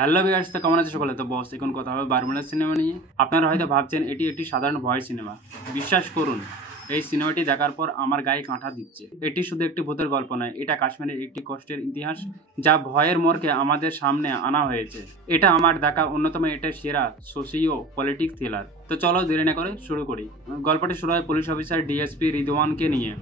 Hello viewers, তো কেমন আছে সকলে? তো বস এখন কথা হবে বারমুলা সিনেমা নিয়ে। আপনারা হয়তো ভাবছেন এটি একটি সাধারণ ভয় সিনেমা। বিশ্বাস করুন, এই সিনেমাটি দেখার পর আমার গায়ে কাঁটা দিচ্ছে। এটি শুধু একটি ভূতের গল্প নয়, এটা কাশ্মীরের একটি কষ্টের ইতিহাস যা ভয়ের মোড়কে আমাদের সামনে আনা হয়েছে। এটা আমার দেখা অন্যতম এটা সেরা সোশিও পলিটিক্স থ্রিলার। তো চলো দেরি না করে শুরু করি। গল্পটি শুরু হয় পুলিশ অফিসার ডিএসপি রিদওয়ানকে নিয়ে।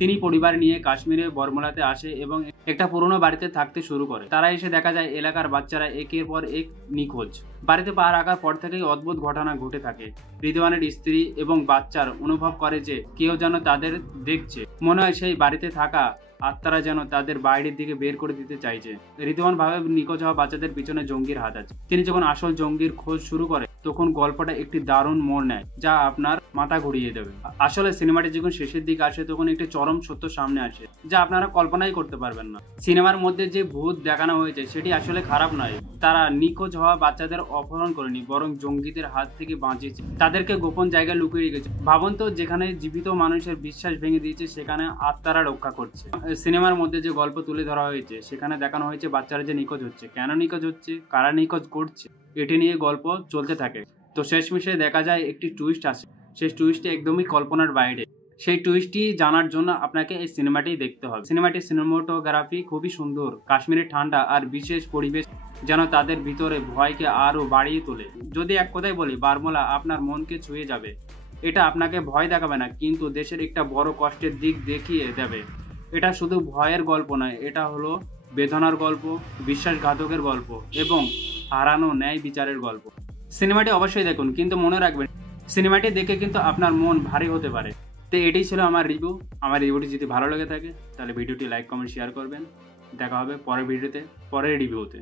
তিনি পরিবার নিয়ে কাশ্মীরে বরমুলাতে আসে এবং একটা পুরনো বাড়িতে থাকতে শুরু করে। তারা এসে দেখা যায় এলাকার বাচ্চারা একের পর এক নিখোঁজ। বাড়িতে পা রাখার পর থেকেই অদ্ভুত ঘটনা ঘটে থাকে। রিদওয়ানের স্ত্রী এবং বাচ্চার অনুভব করে যে কেউ যেন তাদের দেখছে। মনে হয় সেই বাড়িতে থাকা আত্মারা যেন তাদের বাইরের দিকে বের করে দিতে চাইছে। রিদওয়ান ভাবে নিখোঁজ হওয়া বাচ্চাদের পিছনে জঙ্গির হাত আছে। তিনি যখন আসল জঙ্গির খোঁজ শুরু করে তখন গল্পটা একটি দারুণ মোড় নেয় যা আপনার মাথা ঘুরিয়ে দেবে। আসলে সিনেমাটি যখন শেষের দিকে আসে তখন একটি চরম সত্য সামনে আসে যা আপনারা কল্পনাই করতে পারবেন না। সিনেমার মধ্যে যে ভূত দেখানো হয়েছে সেটি আসলে খারাপ নয়। তারা নিখোঁজ হওয়া বাচ্চাদের অপহরণ করেনি, বরং জঙ্গিদের হাত থেকে বাঁচিয়েছে, তাদেরকে গোপন জায়গায় লুকিয়ে রেখেছে। ভাবুন তো, যেখানে জীবিত মানুষের বিশ্বাস ভেঙে দিয়েছে সেখানে আত্মারা রক্ষা করছে। সিনেমার মধ্যে যে গল্প তুলে ধরা হয়েছে সেখানে দেখানো হয়েছে বাচ্চারা যে নিখোঁজ হচ্ছে, কেন নিখোঁজ হচ্ছে, কারা নিখোঁজ করছে, এটি নিয়ে গল্প চলতে থাকে। তো শেষমেশে দেখা যায় একটি টুইস্ট আসে। সেই টুইস্টটি একদমই কল্পনার বাইরে। সেই টুইস্টটি জানার জন্য আপনাকে এই সিনেমাটি দেখতে হবে। সিনেমাটির সিনেমাটোগ্রাফি খুবই সুন্দর। কাশ্মীরের ঠান্ডা আর বিশেষ পরিবেশ যেন তাদের ভিতরে ভয়কে আরও বাড়িয়ে তোলে। যদি এক কথায় বলি, বারমুলা আপনার মনকে ছুঁয়ে যাবে। এটা আপনাকে ভয় দেখাবে না, কিন্তু দেশের একটা বড় কষ্টের দিক দেখিয়ে দেবে। এটা শুধু ভয়ের গল্প নয়, এটা হলো বেদনার গল্প, বিশ্বাসঘাতকের গল্প এবং হারানো ন্যায় বিচারের গল্প। সিনেমাটি অবশ্যই দেখুন, কিন্তু মনে রাখবেন সিনেমাটি দেখে কিন্তু আপনার মন ভারী হতে পারে। তো এটাই ছিল আমার রিভিউ। আমার রিভিউটি যদি ভালো লেগে থাকে তাহলে ভিডিওটি লাইক, কমেন্ট, শেয়ার করবেন। দেখা হবে পরের ভিডিওতে, পরের রিভিউতে।